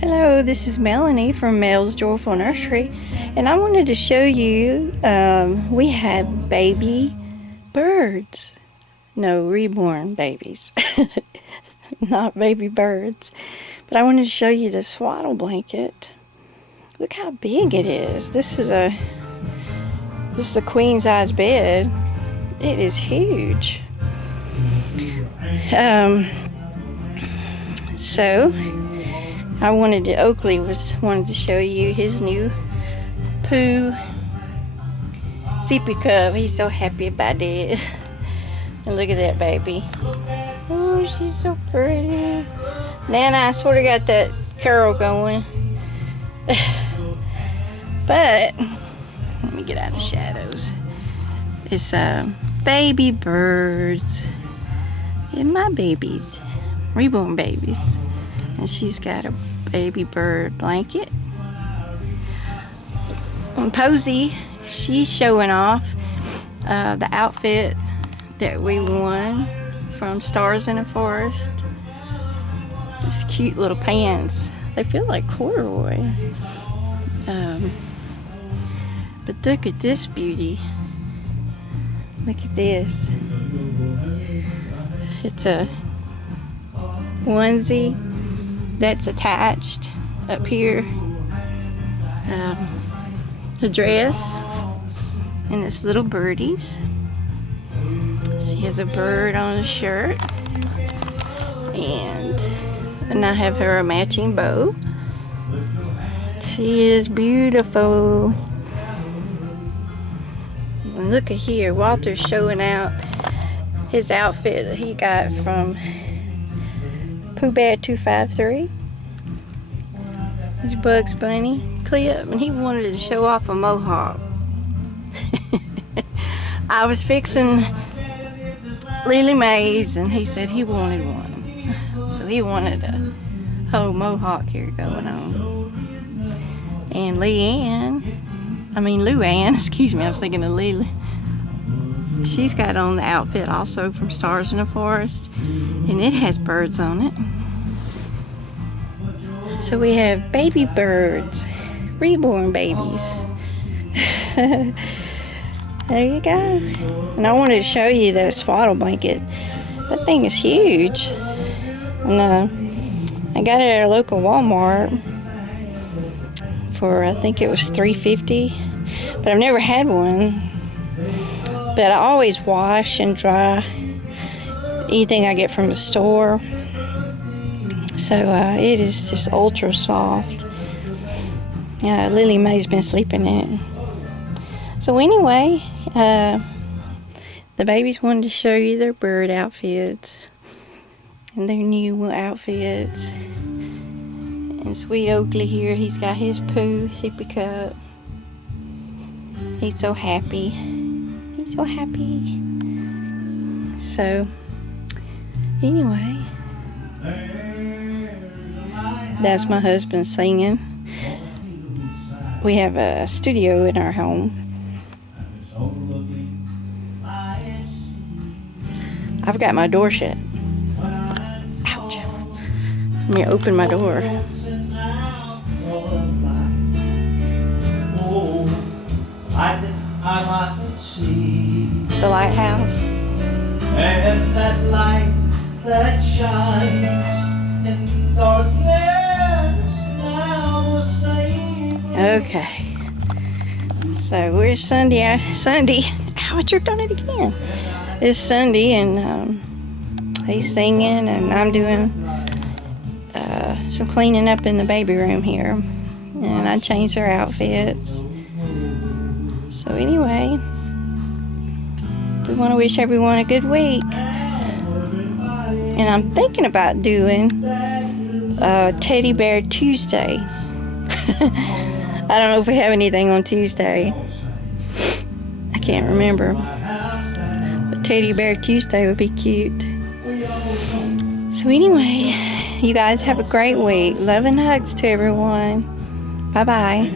Hello, this is Melanie from Mel's Joyful Nursery, and I wanted to show you we have baby birds. No, reborn babies, not baby birds. But I wanted to show you the swaddle blanket. Look how big it is. This is a queen size bed. It is huge. So Oakley wanted to show you his new poo sippy cup. He's so happy about it. And look at that baby. Oh, she's so pretty. Nana, I sort of got that curl going. But let me get out of the shadows. It's baby birds. And my babies, reborn babies. And she's got a baby bird blanket. And Posey, she's showing off the outfit that we won from Stars in the Forest. These cute little pants. They feel like corduroy. But look at this beauty. Look at this. It's a onesie that's attached up here. The dress and its little birdies. She has a bird on the shirt, and I have her a matching bow. She is beautiful. And look at here, Walter's showing out his outfit that he got from Pooh Bear 253. His Bugs Bunny clip, and he wanted to show off a mohawk. I was fixing Lily Mae's, and he said he wanted one. So he wanted a whole mohawk here going on. And Luann, excuse me, I was thinking of Lily. She's got on the outfit also from Stars in the Forest, and it has birds on it. So we have baby birds, reborn babies. There you go. And I wanted to show you the swaddle blanket. That thing is huge. And I got it at our local Walmart for, I think it was $3.50. But I've never had one. But I always wash and dry anything I get from the store. So it is just ultra soft. Lily Mae's been sleeping in it. So anyway, the babies wanted to show you their bird outfits and their new outfits. And Sweet Oakley here, he's got his poo sippy cup. He's so happy. He's so happy. So anyway, that's my husband singing. We have a studio in our home. I've got my door shut. Ouch. Let me open my door. The lighthouse. And that light that shines in darkness now the same. Okay. So we're Sunday. Ow, I tripped on it again. It's Sunday, and he's singing, and I'm doing some cleaning up in the baby room here. And I changed her outfits. So anyway, we want to wish everyone a good week. And I'm thinking about doing Teddy Bear Tuesday. I don't know if we have anything on Tuesday. I can't remember. But Teddy Bear Tuesday would be cute. So anyway, you guys have a great week. Love and hugs to everyone. Bye-bye.